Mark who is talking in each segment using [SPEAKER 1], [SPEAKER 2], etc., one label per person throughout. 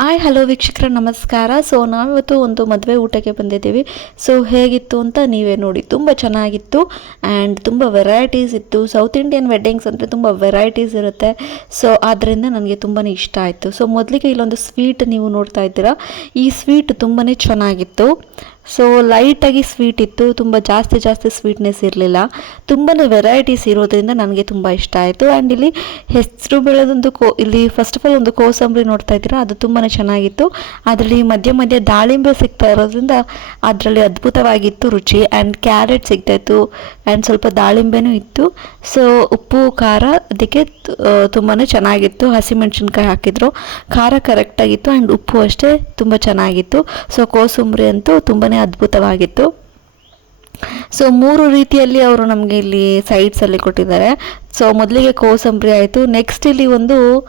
[SPEAKER 1] Hi hello ವೀಕ್ಷಕರ, ನಮಸ್ಕಾರ. So ನಾವಿವತ್ತು ಒಂದು ಮದುವೆ ಊಟಕ್ಕೆ ಬಂದಿದ್ದೀವಿ. ಸೊ ಹೇಗಿತ್ತು ಅಂತ ನೀವೇ ನೋಡಿ. ತುಂಬ ಚೆನ್ನಾಗಿತ್ತು ಆ್ಯಂಡ್ ತುಂಬ ವೆರೈಟೀಸ್ ಇತ್ತು. ಸೌತ್ ಇಂಡಿಯನ್ ವೆಡ್ಡಿಂಗ್ಸ್ ಅಂದರೆ ತುಂಬ ವೆರೈಟೀಸ್ ಇರುತ್ತೆ. ಸೊ ಆದ್ದರಿಂದ ನನಗೆ ತುಂಬಾ ಇಷ್ಟ ಆಯಿತು. ಸೊ ಮೊದಲಿಗೆ ಇಲ್ಲೊಂದು ಸ್ವೀಟ್ ನೀವು ನೋಡ್ತಾ ಇದ್ದೀರಾ. ಈ ಸ್ವೀಟ್ ತುಂಬಾ ಚೆನ್ನಾಗಿತ್ತು. ಸೊ ಲೈಟಾಗಿ ಸ್ವೀಟ್ ಇತ್ತು. ತುಂಬ ಜಾಸ್ತಿ ಜಾಸ್ತಿ ಸ್ವೀಟ್ನೆಸ್ ಇರಲಿಲ್ಲ. ತುಂಬಾ ವೆರೈಟೀಸ್ ಇರೋದ್ರಿಂದ ನನಗೆ ತುಂಬ ಇಷ್ಟ ಆಯಿತು. ಆ್ಯಂಡ್ ಇಲ್ಲಿ ಹೆಸರು ಬೆಳೆದೊಂದು ಕೋ, ಇಲ್ಲಿ ಫಸ್ಟ್ ಆಫ್ ಆಲ್ ಒಂದು ಕೋಸಂಬರಿ ನೋಡ್ತಾ ಇದ್ದೀರಾ? ಅದು ತುಂಬಾ ಚೆನ್ನಾಗಿತ್ತು. ಅದರಲ್ಲಿ ಮಧ್ಯ ಮಧ್ಯ ದಾಳಿಂಬೆ ಸಿಗ್ತಾ ಇರೋದ್ರಿಂದ ಅದರಲ್ಲಿ ಅದ್ಭುತವಾಗಿತ್ತು ರುಚಿ. ಆ್ಯಂಡ್ ಕ್ಯಾರೆಟ್ ಸಿಗ್ತಾ ಇತ್ತು. ಆ್ಯಂಡ್ ಸ್ವಲ್ಪ ದಾಳಿಂಬೆನೂ ಇತ್ತು. ಸೊ ಉಪ್ಪು, ಖಾರ ಅದಕ್ಕೆ ತುಂಬಾ ಚೆನ್ನಾಗಿತ್ತು. ಹಸಿಮೆಣಸಿನ್ಕಾಯಿ ಹಾಕಿದ್ರು. ಖಾರ ಕರೆಕ್ಟಾಗಿತ್ತು ಆ್ಯಂಡ್ ಉಪ್ಪು ಅಷ್ಟೇ ತುಂಬ ಚೆನ್ನಾಗಿತ್ತು. ಸೊ ಕೋಸಂಬರಿ ಅಂತೂ ತುಂಬಾ ಅದ್ಭುತವಾಗಿತ್ತು. ಸೊ ಮೂರು ರೀತಿಯಲ್ಲಿ ಅವರು ನಮಗೆ ಇಲ್ಲಿ ಸೈಡ್ಸಲ್ಲಿ ಕೊಟ್ಟಿದ್ದಾರೆ. ಸೊ ಮೊದಲಿಗೆ ಕೋಸಂಬರಿ ಆಯಿತು. ನೆಕ್ಸ್ಟ್ ಇಲ್ಲಿ ಒಂದು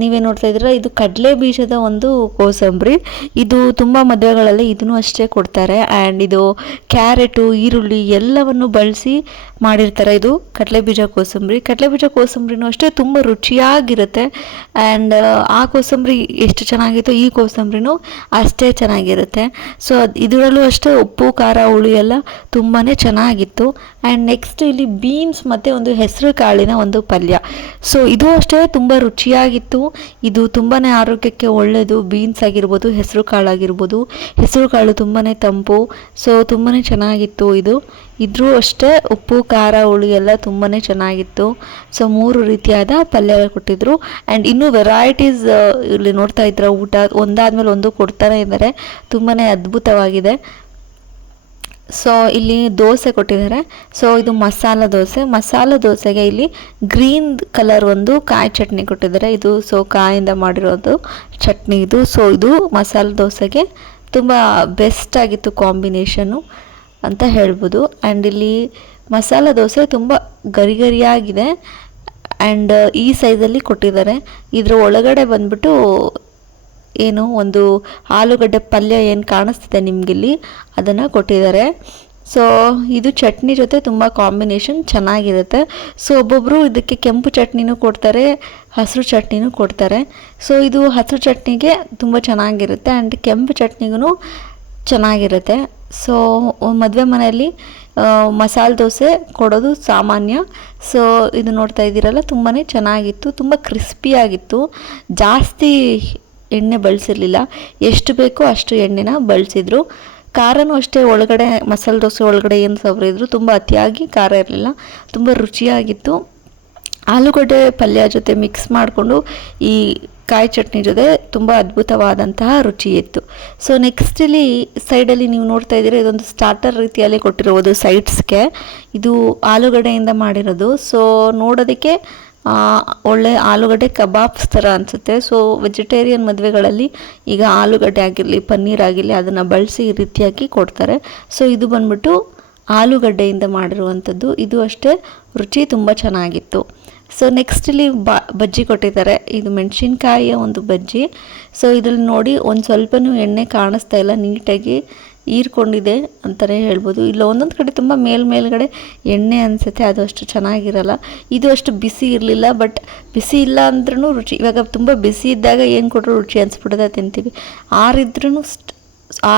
[SPEAKER 1] ನೀವೇ ನೋಡ್ತಾ ಇದ್ದೀರಾ? ಇದು ಕಡಲೆ ಬೀಜದ ಒಂದು ಕೋಸಂಬರಿ. ಇದು ತುಂಬ ಮದುವೆಗಳಲ್ಲಿ ಇದನ್ನು ಅಷ್ಟೇ ಕೊಡ್ತಾರೆ. ಆ್ಯಂಡ್ ಇದು ಕ್ಯಾರೆಟು, ಈರುಳ್ಳಿ ಎಲ್ಲವನ್ನು ಬಳಸಿ ಮಾಡಿರ್ತಾರೆ ಇದು ಕಡಲೆ ಬೀಜ ಕೋಸಂಬರಿ. ಕಡಲೆ ಬೀಜ ಕೋಸಂಬರಿನೂ ಅಷ್ಟೇ ತುಂಬ ರುಚಿಯಾಗಿರುತ್ತೆ. ಆ್ಯಂಡ್ ಆ ಕೋಸಂಬರಿ ಎಷ್ಟು ಚೆನ್ನಾಗಿತ್ತು ಈ ಕೋಸಂಬರಿನೂ ಅಷ್ಟೇ ಚೆನ್ನಾಗಿರುತ್ತೆ. ಸೊ ಇದರಲ್ಲೂ ಅಷ್ಟೇ ಉಪ್ಪು, ಖಾರ, ಹುಳಿ ಎಲ್ಲ ತುಂಬಾ ಚೆನ್ನಾಗಿತ್ತು. ಆ್ಯಂಡ್ ನೆಕ್ಸ್ಟ್ ಇಲ್ಲಿ ಬೀನ್ಸ್ ಮತ್ತು ಒಂದು ಹೆಸರು ಕಾಳಿನ ಒಂದು ಪಲ್ಯ. ಸೊ ಇದು ಅಷ್ಟೇ ತುಂಬ ರುಚಿಯಾಗಿತ್ತು. ಇದು ತುಂಬಾ ಆರೋಗ್ಯಕ್ಕೆ ಒಳ್ಳೆಯದು ಬೀನ್ಸ್ ಆಗಿರ್ಬೋದು, ಹೆಸರು ಕಾಳಾಗಿರ್ಬೋದು ಹೆಸರು ಕಾಳು ತುಂಬಾ ತಂಪು ಸೊ ತುಂಬಾ ಚೆನ್ನಾಗಿತ್ತು ಇದು. ಇದ್ರೂ ಅಷ್ಟೇ ಉಪ್ಪು, ಖಾರ, ಹುಳಿ ಎಲ್ಲ ತುಂಬಾ ಚೆನ್ನಾಗಿತ್ತು. ಸೊ ಮೂರು ರೀತಿಯಾದ ಪಲ್ಯ ಕೊಟ್ಟಿದ್ರು. ಆ್ಯಂಡ್ ಇನ್ನೂ ವೆರೈಟೀಸ್ ಇಲ್ಲಿ ನೋಡ್ತಾ ಇದ್ರ ಊಟ, ಒಂದಾದ್ಮೇಲೆ ಒಂದು ಕೊಡ್ತಾನೆ ಇದ್ದಾರೆ. ತುಂಬಾ ಅದ್ಭುತವಾಗಿದೆ. ಸೊ ಇಲ್ಲಿ ದೋಸೆ ಕೊಟ್ಟಿದ್ದಾರೆ. ಸೊ ಇದು ಮಸಾಲ ದೋಸೆ. ಮಸಾಲ ದೋಸೆಗೆ ಇಲ್ಲಿ ಗ್ರೀನ್ ಕಲರ್ ಒಂದು ಕಾಯಿ ಚಟ್ನಿ ಕೊಟ್ಟಿದ್ದಾರೆ. ಇದು ಸೊ ಕಾಯಿಂದ ಮಾಡಿರೋದು ಚಟ್ನಿ ಇದು. ಸೊ ಇದು ಮಸಾಲ ದೋಸೆಗೆ ತುಂಬ ಬೆಸ್ಟ್ ಆಗಿತ್ತು ಕಾಂಬಿನೇಷನು ಅಂತ ಹೇಳ್ಬೋದು. ಆ್ಯಂಡ್ ಇಲ್ಲಿ ಮಸಾಲ ದೋಸೆ ತುಂಬ ಗರಿ ಗರಿಯಾಗಿದೆ ಆ್ಯಂಡ್ ಈ ಸೈಜಲ್ಲಿ ಕೊಟ್ಟಿದ್ದಾರೆ. ಇದರ ಒಳಗಡೆ ಬಂದ್ಬಿಟ್ಟು ಏನು ಒಂದು ಆಲೂಗಡ್ಡೆ ಪಲ್ಯ ಏನು ಕಾಣಿಸ್ತಿದೆ ನಿಮಗಿಲ್ಲಿ, ಅದನ್ನು ಕೊಟ್ಟಿದ್ದಾರೆ. ಸೊ ಇದು ಚಟ್ನಿ ಜೊತೆ ತುಂಬ ಕಾಂಬಿನೇಷನ್ ಚೆನ್ನಾಗಿರುತ್ತೆ. ಸೊ ಒಬ್ಬೊಬ್ಬರು ಇದಕ್ಕೆ ಕೆಂಪು ಚಟ್ನಿನೂ ಕೊಡ್ತಾರೆ, ಹಸಿರು ಚಟ್ನಿನೂ ಕೊಡ್ತಾರೆ. ಸೊ ಇದು ಹಸಿರು ಚಟ್ನಿಗೆ ತುಂಬ ಚೆನ್ನಾಗಿರುತ್ತೆ ಆ್ಯಂಡ್ ಕೆಂಪು ಚಟ್ನಿಗೂ ಚೆನ್ನಾಗಿರುತ್ತೆ. ಸೊ ಮದುವೆ ಮನೆಯಲ್ಲಿ ಮಸಾಲೆ ದೋಸೆ ಕೊಡೋದು ಸಾಮಾನ್ಯ. ಸೊ ಇದು ನೋಡ್ತಾ ಇದ್ದೀರಲ್ಲ ತುಂಬಾ ಚೆನ್ನಾಗಿತ್ತು, ತುಂಬ ಕ್ರಿಸ್ಪಿಯಾಗಿತ್ತು ಜಾಸ್ತಿ ಎಣ್ಣೆ ಬಳಸಿರಲಿಲ್ಲ. ಎಷ್ಟು ಬೇಕೋ ಅಷ್ಟು ಎಣ್ಣೆನ ಬಳಸಿದ್ರು. ಖಾರನೂ ಅಷ್ಟೇ, ಒಳಗಡೆ ಮಸಾಲೆ ದೋಸೆ ಒಳಗಡೆ ಏನು ಸವರಿದ್ರು ತುಂಬ ಅತಿಯಾಗಿ ಖಾರ ಇರಲಿಲ್ಲ. ತುಂಬ ರುಚಿಯಾಗಿತ್ತು. ಆಲೂಗಡ್ಡೆ ಪಲ್ಯ ಜೊತೆ ಮಿಕ್ಸ್ ಮಾಡಿಕೊಂಡು ಈ ಕಾಯಿ ಚಟ್ನಿ ಜೊತೆ ತುಂಬ ಅದ್ಭುತವಾದಂತಹ ರುಚಿ ಇತ್ತು. ಸೊ ನೆಕ್ಸ್ಟ್ ಇಲ್ಲಿ ಸೈಡಲ್ಲಿ ನೀವು ನೋಡ್ತಾ ಇದ್ದೀರಾ, ಇದೊಂದು ಸ್ಟಾರ್ಟರ್ ರೀತಿಯಲ್ಲಿ ಕೊಟ್ಟಿರೋದು ಸೈಡ್ಸ್ಗೆ ಇದು ಆಲೂಗಡ್ಡೆಯಿಂದ ಮಾಡಿರೋದು. ಸೊ ನೋಡೋದಕ್ಕೆ ಒಳ್ಳೆ ಆಲೂಗಡ್ಡೆ ಕಬಾಬ್ಸ್ ಥರ ಅನಿಸುತ್ತೆ. ಸೊ ವೆಜಿಟೇರಿಯನ್ ಮದುವೆಗಳಲ್ಲಿ ಈಗ ಆಲೂಗಡ್ಡೆ ಆಗಿರಲಿ, ಪನ್ನೀರ್ ಆಗಿರಲಿ, ಅದನ್ನು ಬಳಸಿ ಈ ರೀತಿಯಾಗಿ ಕೊಡ್ತಾರೆ. ಸೊ ಇದು ಬಂದ್ಬಿಟ್ಟು ಆಲೂಗಡ್ಡೆಯಿಂದ ಮಾಡಿರುವಂಥದ್ದು. ಇದು ಅಷ್ಟೇ ರುಚಿ ತುಂಬ ಚೆನ್ನಾಗಿತ್ತು. ಸೊ ನೆಕ್ಸ್ಟ್ ಇಲ್ಲಿ ಬ, ಬಜ್ಜಿ ಕೊಟ್ಟಿದ್ದಾರೆ. ಇದು ಮೆಣಸಿನ್ಕಾಯಿಯ ಒಂದು ಬಜ್ಜಿ. ಸೊ ಇದ್ರಲ್ಲಿ ನೋಡಿ ಒಂದು ಸ್ವಲ್ಪನೂ ಎಣ್ಣೆ ಕಾಣಿಸ್ತಾ ಇಲ್ಲ. ನೀಟಾಗಿ ಹೀರ್ಕೊಂಡಿದೆ ಅಂತಲೇ ಹೇಳ್ಬೋದು. ಇಲ್ಲ, ಒಂದೊಂದು ಕಡೆ ತುಂಬ ಮೇಲ್ ಮೇಲ್ಗಡೆ ಎಣ್ಣೆ ಅನಿಸುತ್ತೆ, ಅದು ಅಷ್ಟು ಚೆನ್ನಾಗಿರಲ್ಲ. ಇದು ಅಷ್ಟು ಬಿಸಿ ಇರಲಿಲ್ಲ, ಬಟ್ ಬಿಸಿ ಇಲ್ಲ ಅಂದ್ರೂ ರುಚಿ. ಇವಾಗ ತುಂಬ ಬಿಸಿ ಇದ್ದಾಗ ಏನು ಕೊಟ್ಟರು ರುಚಿ ಅನಿಸ್ಬಿಡೋದೇ ತಿಂತೀವಿ. ಆರಿದ್ರೂ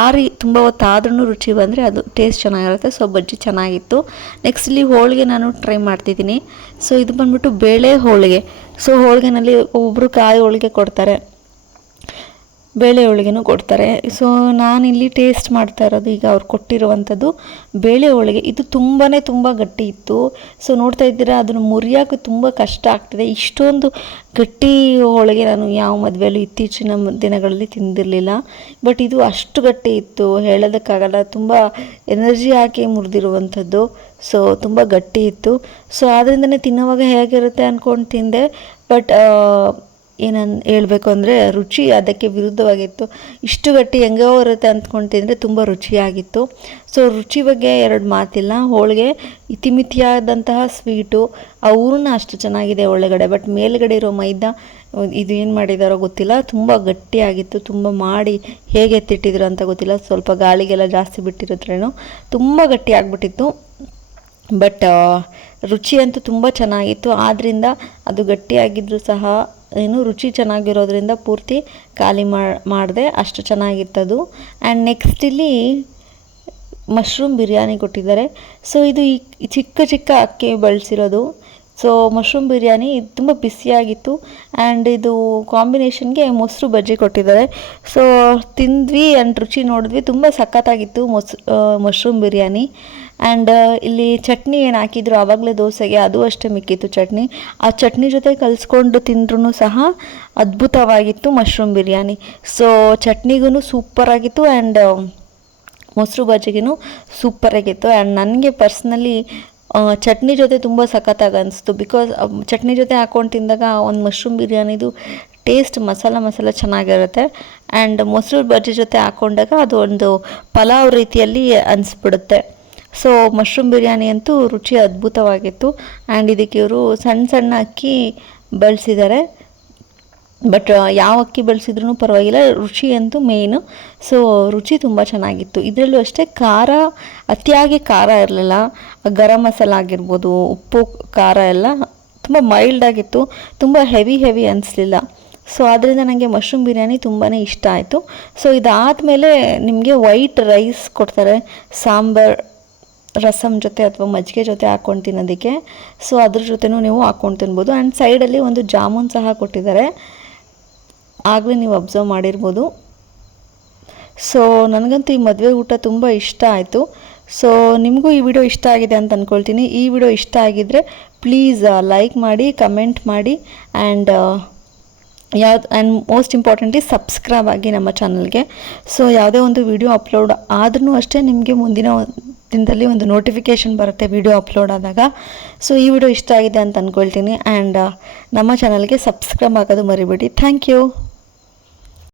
[SPEAKER 1] ಆರಿ ತುಂಬ ಹೊತ್ತಾದ್ರೂ ರುಚಿ ಬಂದರೆ ಅದು ಟೇಸ್ಟ್ ಚೆನ್ನಾಗಿರುತ್ತೆ, ಸೊ ಬಜ್ಜಿ ಚೆನ್ನಾಗಿತ್ತು. ನೆಕ್ಸ್ಟ್ ಇಲ್ಲಿ ಹೋಳಿಗೆ ನಾನು ಟ್ರೈ ಮಾಡ್ತಿದ್ದೀನಿ. ಸೊ ಇದು ಬಂದ್ಬಿಟ್ಟು ಬೇಳೆ ಹೋಳಿಗೆ. ಸೊ ಹೋಳಿಗೆನಲ್ಲಿ ಒಬ್ಬರು ಕಾಯಿ ಹೋಳಿಗೆ ಕೊಡ್ತಾರೆ. ಬೇಳೆ ಹೋಳಿಗೆನೂ ಕೊಡ್ತಾರೆ. ಸೊ ನಾನಿಲ್ಲಿ ಟೇಸ್ಟ್ ಮಾಡ್ತಾ ಇರೋದು ಈಗ ಅವ್ರು ಕೊಟ್ಟಿರುವಂಥದ್ದು ಬೇಳೆ ಹೋಳಿಗೆ ಇದು ತುಂಬಾ ತುಂಬ ಗಟ್ಟಿ ಇತ್ತು. ಸೊ ನೋಡ್ತಾ ಇದ್ದೀರಾ, ಅದನ್ನು ಮುರಿಯೋಕೆ ತುಂಬ ಕಷ್ಟ ಆಗ್ತಿದೆ. ಇಷ್ಟೊಂದು ಗಟ್ಟಿ ಹೋಳಿಗೆ ನಾನು ಯಾವ ಮದುವೆಯಲ್ಲೂ ಇತ್ತೀಚಿನ ದಿನಗಳಲ್ಲಿ ತಿಂದಿರಲಿಲ್ಲ. ಬಟ್ ಇದು ಅಷ್ಟು ಗಟ್ಟಿ ಇತ್ತು. ಹೇಳೋದಕ್ಕಾಗಲ್ಲ, ತುಂಬ ಎನರ್ಜಿ ಹಾಕಿ ಮುರಿದಿರುವಂಥದ್ದು. ಸೊ ತುಂಬ ಗಟ್ಟಿ ಇತ್ತು. ಸೊ ಆದ್ದರಿಂದನೇ ತಿನ್ನೋವಾಗ ಹೇಗಿರುತ್ತೆ ಅಂದ್ಕೊಂಡು ತಿಂದೆ. ಬಟ್ ಏನನ್ ಹೇಳಬೇಕು ಅಂದರೆ ರುಚಿ ಅದಕ್ಕೆ ವಿರುದ್ಧವಾಗಿತ್ತು. ಇಷ್ಟು ಗಟ್ಟಿ ಹೆಂಗೋ ಇರುತ್ತೆ ಅಂದ್ಕೊಂಡು ತಿಂದರೆ ತುಂಬ ರುಚಿಯಾಗಿತ್ತು. ಸೊ ರುಚಿ ಬಗ್ಗೆ ಎರಡು ಮಾತಿಲ್ಲ. ಹೋಳಿಗೆ ಇತಿಮಿತಿಯಾದಂತಹ ಸ್ವೀಟು. ಆ ಅಷ್ಟು ಚೆನ್ನಾಗಿದೆ ಒಳಗಡೆ. ಬಟ್ ಮೇಲ್ಗಡೆ ಇರೋ ಮೈದಾ, ಇದು ಏನು ಮಾಡಿದಾರೋ ಗೊತ್ತಿಲ್ಲ. ತುಂಬ ಗಟ್ಟಿಯಾಗಿತ್ತು. ತುಂಬ ಮಾಡಿ ಹೇಗೆ ಎತ್ತಿಟ್ಟಿದ್ರು ಅಂತ ಗೊತ್ತಿಲ್ಲ. ಸ್ವಲ್ಪ ಗಾಳಿಗೆಲ್ಲ ಜಾಸ್ತಿ ಬಿಟ್ಟಿರುತ್ತೇನೋ ತುಂಬ ಗಟ್ಟಿ ಆಗಿಬಿಟ್ಟಿತ್ತು. ಬಟ್ ರುಚಿ ಅಂತೂ ತುಂಬ ಚೆನ್ನಾಗಿತ್ತು. ಆದ್ದರಿಂದ ಅದು ಗಟ್ಟಿಯಾಗಿದ್ದರೂ ಸಹ ಏನು ರುಚಿ ಚೆನ್ನಾಗಿರೋದ್ರಿಂದ ಪೂರ್ತಿ ಖಾಲಿ ಮಾಡಿದೆ ಅಷ್ಟು ಚೆನ್ನಾಗಿತ್ತದು. ಆ್ಯಂಡ್ ನೆಕ್ಸ್ಟ್ ಇಲ್ಲಿ ಮಶ್ರೂಮ್ ಬಿರಿಯಾನಿ ಕೊಟ್ಟಿದ್ದಾರೆ. ಸೊ ಇದು ಈ ಚಿಕ್ಕ ಚಿಕ್ಕ ಅಕ್ಕಿ ಬಳಸಿರೋದು. ಸೊ ಮಶ್ರೂಮ್ ಬಿರಿಯಾನಿ ಇದು ತುಂಬ ಬಿಸಿಯಾಗಿತ್ತು. ಆ್ಯಂಡ್ ಇದು ಕಾಂಬಿನೇಷನ್ಗೆ ಮೊಸರು ಬಜ್ಜಿ ಕೊಟ್ಟಿದ್ದಾರೆ. ಸೊ ತಿಂದ್ವಿ ಆ್ಯಂಡ್ ರುಚಿ ನೋಡಿದ್ವಿ. ತುಂಬ ಸಖತ್ತಾಗಿತ್ತು ಮೊಸ್ ಮಶ್ರೂಮ್ ಬಿರಿಯಾನಿ. ಆ್ಯಂಡ್ ಇಲ್ಲಿ ಚಟ್ನಿ ಏನು ಹಾಕಿದ್ರು? ಆವಾಗಲೇ ದೋಸೆಗೆ ಅದು ಅಷ್ಟೇ ಮಿಕ್ಕಿತ್ತು ಚಟ್ನಿ. ಆ ಚಟ್ನಿ ಜೊತೆ ಕಲಿಸ್ಕೊಂಡು ತಿಂದ್ರೂ ಸಹ ಅದ್ಭುತವಾಗಿತ್ತು ಮಶ್ರೂಮ್ ಬಿರಿಯಾನಿ. ಸೊ ಚಟ್ನಿಗೂ ಸೂಪರಾಗಿತ್ತು ಆ್ಯಂಡ್ ಮೊಸರು ಬಜ್ಜಿಗೂ ಸೂಪರಾಗಿತ್ತು ಆ್ಯಂಡ್ ನನಗೆ ಪರ್ಸ್ನಲಿ ಚಟ್ನಿ ಜೊತೆ ತುಂಬ ಸಖತ್ತಾಗಿ ಅನಿಸ್ತು ಬಿಕಾಸ್ ಚಟ್ನಿ ಜೊತೆ ಹಾಕ್ಕೊಂಡು ತಿಂದಾಗ ಒಂದು ಮಶ್ರೂಮ್ ಬಿರಿಯಾನಿದು ಟೇಸ್ಟ್ ಮಸಾಲ ಮಸಾಲ ಚೆನ್ನಾಗಿರುತ್ತೆ. ಆ್ಯಂಡ್ ಮೊಸರು ಬಜ್ಜಿ ಜೊತೆ ಹಾಕ್ಕೊಂಡಾಗ ಅದು ಒಂದು ಪಲಾವ್ ರೀತಿಯಲ್ಲಿ ಅನಿಸ್ಬಿಡುತ್ತೆ. ಸೊ ಮಶ್ರೂಮ್ ಬಿರಿಯಾನಿ ಅಂತೂ ರುಚಿ ಅದ್ಭುತವಾಗಿತ್ತು. ಆ್ಯಂಡ್ ಇದಕ್ಕೆ ಇವರು ಸಣ್ಣ ಸಣ್ಣ ಅಕ್ಕಿ ಬಳಸಿದ್ದಾರೆ ಬಟ್ ಯಾವ ಅಕ್ಕಿ ಬಳಸಿದ್ರೂ ಪರವಾಗಿಲ್ಲ, ರುಚಿ ಅಂತೂ ಮೇಯ್ನು ಸೊ ರುಚಿ ತುಂಬ ಚೆನ್ನಾಗಿತ್ತು. ಇದರಲ್ಲೂ ಅಷ್ಟೇ ಖಾರ, ಅತಿಯಾಗಿ ಖಾರ ಇರಲಿಲ್ಲ. ಗರಂ ಮಸಾಲ ಆಗಿರ್ಬೋದು, ಉಪ್ಪು, ಖಾರ ಎಲ್ಲ ತುಂಬ ಮೈಲ್ಡಾಗಿತ್ತು ತುಂಬ ಹೆವಿ ಹೆವಿ ಅನಿಸ್ಲಿಲ್ಲ. ಸೊ ಆದ್ದರಿಂದ ನನಗೆ ಮಶ್ರೂಮ್ ಬಿರಿಯಾನಿ ತುಂಬಾ ಇಷ್ಟ ಆಯಿತು. ಸೊ ಇದಾದಮೇಲೆ ನಿಮಗೆ ವೈಟ್ ರೈಸ್ ಕೊಡ್ತಾರೆ, ಸಾಂಬಾರ್. ರಸಮ್ ಜೊತೆ ಅಥವಾ ಮಜ್ಜಿಗೆ ಜೊತೆ ಹಾಕ್ಕೊಂಡು ತಿನ್ನೋದಕ್ಕೆ ಸೊ ಅದ್ರ ಜೊತೆನೂ ನೀವು ಹಾಕ್ಕೊಂಡು ತಿನ್ಬೋದು. ಆ್ಯಂಡ್ ಸೈಡಲ್ಲಿ ಒಂದು ಜಾಮೂನ್ ಸಹ ಕೊಟ್ಟಿದ್ದಾರೆ. ಆಗಲೇ ನೀವು ಅಬ್ಸರ್ವ್ ಮಾಡಿರ್ಬೋದು. ಸೊ ನನಗಂತೂ ಈ ಮದುವೆ ಊಟ ತುಂಬ ಇಷ್ಟ ಆಯಿತು. ಸೊ ನಿಮಗೂ ಈ ವಿಡಿಯೋ ಇಷ್ಟ ಆಗಿದೆ ಅಂತ ಅಂದ್ಕೊಳ್ತೀನಿ ಈ ವಿಡಿಯೋ ಇಷ್ಟ ಆಗಿದ್ದರೆ ಪ್ಲೀಸ್ ಲೈಕ್ ಮಾಡಿ ಕಮೆಂಟ್ ಮಾಡಿ ಆ್ಯಂಡ್ ಯಾವ್ದು ಆ್ಯಂಡ್ ಮೋಸ್ಟ್ ಇಂಪಾರ್ಟೆಂಟ್ಲಿ ಸಬ್ಸ್ಕ್ರೈಬ್ ಆಗಿ ನಮ್ಮ ಚಾನಲ್ಗೆ ಸೊ ಯಾವುದೇ ಒಂದು ವಿಡಿಯೋ ಅಪ್ಲೋಡ್ ಆದ್ರೂ ಅಷ್ಟೇ ನಿಮಗೆ ಮುಂದಿನ ದಿನದಲ್ಲಿ ಒಂದು ನೋಟಿಫಿಕೇಷನ್ ಬರುತ್ತೆ ವಿಡಿಯೋ ಅಪ್ಲೋಡ್ ಆದಾಗ. ಸೊ ಈ ವಿಡಿಯೋ ಇಷ್ಟ ಆಗಿದೆ ಅಂತ ಅಂದ್ಕೊಳ್ತೀನಿ ಆ್ಯಂಡ್ ನಮ್ಮ ಚಾನಲ್ಗೆ ಸಬ್ಸ್ಕ್ರೈಬ್ ಆಗೋದು ಮರಿಬೇಡಿ. Thank you